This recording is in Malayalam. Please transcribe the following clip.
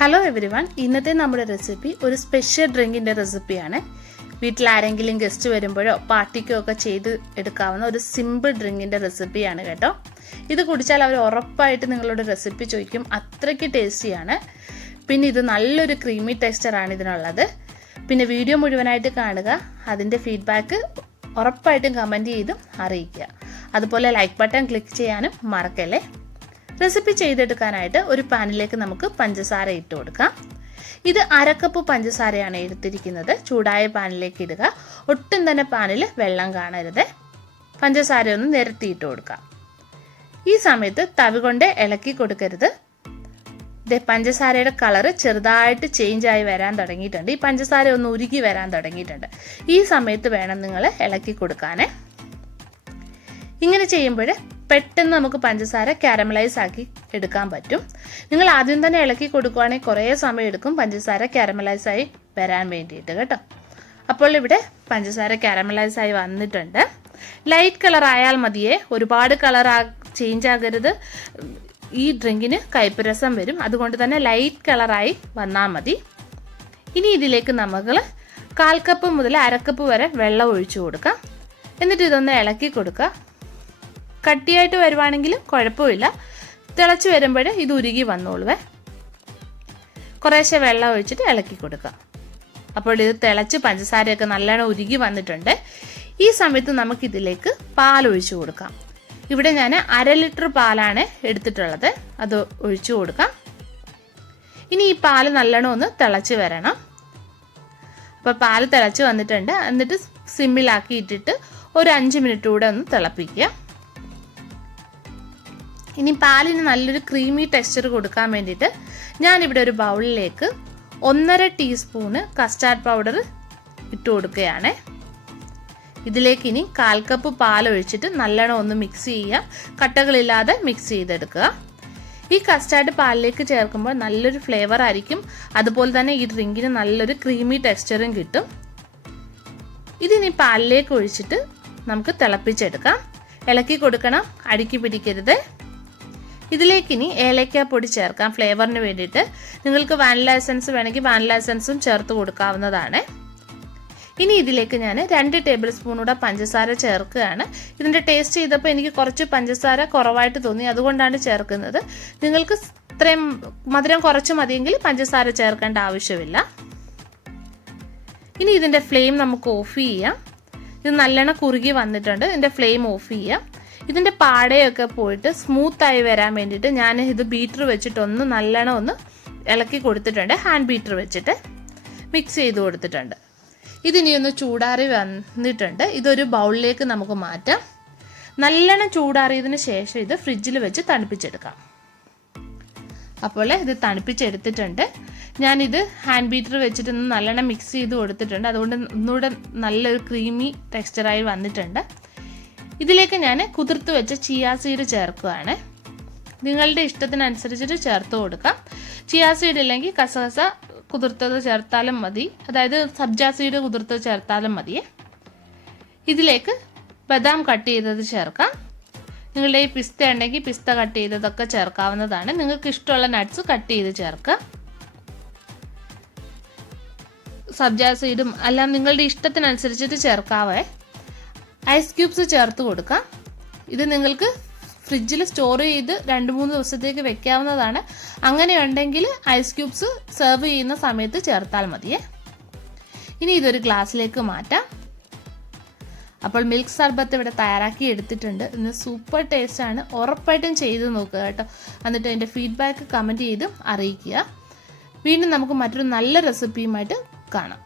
ഹലോ എവരിവൺ, ഇന്നത്തെ നമ്മുടെ റെസിപ്പി ഒരു സ്പെഷ്യൽ ഡ്രിങ്കിൻ്റെ റെസിപ്പിയാണ്. വീട്ടിൽ ആരെങ്കിലും ഗസ്റ്റ് വരുമ്പോഴോ പാർട്ടിക്കോ ഒക്കെ ചെയ്ത് എടുക്കാവുന്ന ഒരു സിമ്പിൾ ഡ്രിങ്കിൻ്റെ റെസിപ്പിയാണ് കേട്ടോ. ഇത് കുടിച്ചാൽ അവർ ഉറപ്പായിട്ട് നിങ്ങളോട് റെസിപ്പി ചോദിക്കും, അത്രയ്ക്ക് ടേസ്റ്റിയാണ്. പിന്നെ ഇത് നല്ലൊരു ക്രീമി ടെക്സ്ചറാണ് ഇതിനുള്ളത്. പിന്നെ വീഡിയോ മുഴുവനായിട്ട് കാണുക, അതിൻ്റെ ഫീഡ്ബാക്ക് ഉറപ്പായിട്ടും കമൻറ്റ് ചെയ്തും അറിയിക്കുക. അതുപോലെ ലൈക്ക് ബട്ടൺ ക്ലിക്ക് ചെയ്യാനും മറക്കല്ലേ. റെസിപ്പി ചെയ്തെടുക്കാനായിട്ട് ഒരു പാനിലേക്ക് നമുക്ക് പഞ്ചസാര ഇട്ട് കൊടുക്കാം. ഇത് 1/2 കപ്പ് പഞ്ചസാരയാണ് എടുത്തിരിക്കുന്നത്. ചൂടായ പാനിലേക്ക് ഇടുക. ഒട്ടും തന്നെ പാനിൽ വെള്ളം കാണരുത്. പഞ്ചസാര ഒന്ന് നിരത്തിയിട്ട് കൊടുക്കാം. ഈ സമയത്ത് തവി കൊണ്ട് ഇളക്കി കൊടുക്കരുത്. പഞ്ചസാരയുടെ കളറ് ചെറുതായിട്ട് ചേഞ്ച് ആയി വരാൻ തുടങ്ങിയിട്ടുണ്ട്. ഈ പഞ്ചസാര ഒന്ന് ഉരുകി വരാൻ തുടങ്ങിയിട്ടുണ്ട്. ഈ സമയത്ത് വേണം നിങ്ങൾ ഇളക്കി കൊടുക്കാനേ. ഇങ്ങനെ ചെയ്യുമ്പോൾ പെട്ടെന്ന് നമുക്ക് പഞ്ചസാര കാരമലൈസ് ആക്കി എടുക്കാൻ പറ്റും. നിങ്ങൾ ആദ്യം തന്നെ ഇളക്കി കൊടുക്കുകയാണെങ്കിൽ കുറേ സമയം എടുക്കും പഞ്ചസാര കാരമലൈസ് ആയി വരാൻ വേണ്ടിയിട്ട് കേട്ടോ. അപ്പോൾ ഇവിടെ പഞ്ചസാര കാരമലൈസ് ആയി വന്നിട്ടുണ്ട്. ലൈറ്റ് കളർ ആയാൽ മതിയേ, ഒരുപാട് കളർ ചേഞ്ച് ആകരുത്. ഈ ഡ്രിങ്കിന് കയ്പ്പ് രസം വരും. അതുകൊണ്ട് തന്നെ ലൈറ്റ് കളറായി വന്നാൽ മതി. ഇനി ഇതിലേക്ക് നമ്മൾ 1/4 കപ്പ് മുതൽ 1/2 കപ്പ് വരെ വെള്ളം ഒഴിച്ചു കൊടുക്കാം. എന്നിട്ട് ഇതൊന്ന് ഇളക്കി കൊടുക്കുക. കട്ടിയായിട്ട് വരുവാണെങ്കിലും കുഴപ്പമില്ല. തിളച്ച് വരുമ്പോൾ ഇത് ഉരുകി വന്നോളുവേ. കുറേശ്ശെ വെള്ളം ഒഴിച്ചിട്ട് ഇളക്കി കൊടുക്കുക. അപ്പോൾ ഇത് തിളച്ച് പഞ്ചസാരയൊക്കെ നല്ലോണം ഉരുകി വന്നിട്ടുണ്ട്. ഈ സമയത്ത് നമുക്കിതിലേക്ക് പാൽ ഒഴിച്ചു കൊടുക്കാം. ഇവിടെ ഞാൻ 1/2 ലിറ്റർ പാലാണ് എടുത്തിട്ടുള്ളത്. അത് ഒഴിച്ചു കൊടുക്കാം. ഇനി ഈ പാൽ നല്ലോണം ഒന്ന് തിളച്ച് വരണം. അപ്പോൾ പാൽ തിളച്ച് വന്നിട്ടുണ്ട്. എന്നിട്ട് സിമ്മിലാക്കി ഇട്ടിട്ട് ഒരു 5 മിനിറ്റ് കൂടെ ഒന്ന് തിളപ്പിക്കുക. ഇനി പാലിന് നല്ലൊരു ക്രീമി ടെക്സ്ചർ കൊടുക്കാൻ വേണ്ടിയിട്ട് ഞാനിവിടെ ഒരു ബൗളിലേക്ക് 1.5 ടീസ്പൂണ് കസ്റ്റാർഡ് പൗഡർ ഇട്ട് കൊടുക്കുകയാണ്. ഇതിലേക്ക് ഇനി 1/4 കപ്പ് പാൽ ഒഴിച്ചിട്ട് നല്ലോണം ഒന്ന് മിക്സ് ചെയ്യുക. കട്ടകളില്ലാതെ മിക്സ് ചെയ്തെടുക്കുക. ഈ കസ്റ്റാർഡ് പാലിലേക്ക് ചേർക്കുമ്പോൾ നല്ലൊരു ഫ്ലേവർ ആയിരിക്കും. അതുപോലെ തന്നെ ഈ ഡ്രിങ്കിന് നല്ലൊരു ക്രീമി ടെക്സ്ചറും കിട്ടും. ഇതിനി പാലിലേക്ക് ഒഴിച്ചിട്ട് നമുക്ക് തിളപ്പിച്ചെടുക്കാം. ഇളക്കി കൊടുക്കണം, അടുക്കി പിടിക്കരുത്. ഇതിലേക്ക് ഇനി ഏലക്കാപ്പൊടി ചേർക്കാം ഫ്ലേവറിന് വേണ്ടിയിട്ട്. നിങ്ങൾക്ക് വാനില എസൻസ് വേണമെങ്കിൽ വാനില എസൻസും ചേർത്ത് കൊടുക്കാവുന്നതാണ്. ഇനി ഇതിലേക്ക് ഞാൻ 2 ടേബിൾ സ്പൂൺ കൂടെ പഞ്ചസാര ചേർക്കുകയാണ്. ഇതിൻ്റെ ടേസ്റ്റ് ചെയ്തപ്പോൾ എനിക്ക് കുറച്ച് പഞ്ചസാര കുറവായിട്ട് തോന്നി, അതുകൊണ്ടാണ് ചേർക്കുന്നത്. നിങ്ങൾക്ക് ഇത്രയും മധുരം കുറച്ച് മതിയെങ്കിൽ പഞ്ചസാര ചേർക്കേണ്ട ആവശ്യമില്ല. ഇനി ഇതിൻ്റെ ഫ്ലെയിം നമുക്ക് ഓഫ് ചെയ്യാം. ഇത് നല്ലോണം കുറുകി വന്നിട്ടുണ്ട്. ഇതിൻ്റെ ഫ്ലെയിം ഓഫ് ചെയ്യാം. ഇതിൻ്റെ പാടയൊക്കെ പോയിട്ട് സ്മൂത്തായി വരാൻ വേണ്ടിയിട്ട് ഞാൻ ഇത് ബീറ്റർ വെച്ചിട്ടൊന്ന് നല്ലോണം ഒന്ന് ഇളക്കി കൊടുത്തിട്ടുണ്ട്. ഹാൻഡ് ബീറ്റർ വെച്ചിട്ട് മിക്സ് ചെയ്ത് കൊടുത്തിട്ടുണ്ട്. ഇതിനി ഒന്ന് ചൂടാറി വന്നിട്ടുണ്ട്. ഇതൊരു ബൗളിലേക്ക് നമുക്ക് മാറ്റാം. നല്ലോണം ചൂടാറിയതിന് ശേഷം ഇത് ഫ്രിഡ്ജിൽ വെച്ച് തണുപ്പിച്ചെടുക്കാം. അപ്പോൾ ഇത് തണുപ്പിച്ചെടുത്തിട്ടുണ്ട്. ഞാനിത് ഹാൻഡ് ബീറ്റർ വെച്ചിട്ടൊന്ന് നല്ലോണം മിക്സ് ചെയ്ത് കൊടുത്തിട്ടുണ്ട്. അതുകൊണ്ട് ഒന്നുകൂടെ നല്ലൊരു ക്രീമി ടെക്സ്ചറായി വന്നിട്ടുണ്ട്. ഇതിലേക്ക് ഞാൻ കുതിർത്ത് വെച്ച ചിയാ സീഡ് ചേർക്കുകയാണ്. നിങ്ങളുടെ ഇഷ്ടത്തിനനുസരിച്ചിട്ട് ചേർത്ത് കൊടുക്കാം. ചിയാ സീഡ് ഇല്ലെങ്കിൽ കസകസ കുതിർത്തത് ചേർത്താലും മതി. അതായത് സബ്ജ സീഡ് കുതിർത്തത് ചേർത്താലും മതി. ഇതിലേക്ക് ബദാം കട്ട് ചെയ്തത് ചേർക്കാം. നിങ്ങളുടെ ഈ പിസ്ത ഉണ്ടെങ്കിൽ പിസ്ത കട്ട് ചെയ്തതൊക്കെ ചേർക്കാവുന്നതാണ്. നിങ്ങൾക്ക് ഇഷ്ടമുള്ള നട്ട്സ് കട്ട് ചെയ്ത് ചേർക്കുക. സബ്ജ സീഡും എല്ലാം നിങ്ങളുടെ ഇഷ്ടത്തിനനുസരിച്ചിട്ട് ചേർക്കാവേ. ഐസ് ക്യൂബ്സ് ചേർത്ത് കൊടുക്കാം. ഇത് നിങ്ങൾക്ക് ഫ്രിഡ്ജിൽ സ്റ്റോർ ചെയ്ത് 2-3 ദിവസത്തേക്ക് വെക്കാവുന്നതാണ്. അങ്ങനെയുണ്ടെങ്കിൽ ഐസ് ക്യൂബ്സ് സെർവ് ചെയ്യുന്ന സമയത്ത് ചേർത്താൽ മതിയേ. ഇനി ഇതൊരു ഗ്ലാസ്സിലേക്ക് മാറ്റാം. അപ്പോൾ മിൽക്ക് സർബത്ത് ഇവിടെ തയ്യാറാക്കി എടുത്തിട്ടുണ്ട്. ഇന്ന് സൂപ്പർ ടേസ്റ്റാണ്. ഉറപ്പായിട്ടും ചെയ്ത് നോക്കുക കേട്ടോ. എന്നിട്ട് അതിൻ്റെ ഫീഡ്ബാക്ക് കമൻറ്റ് ചെയ്തും അറിയിക്കുക. വീണ്ടും നമുക്ക് മറ്റൊരു നല്ല റെസിപ്പിയുമായിട്ട് കാണാം.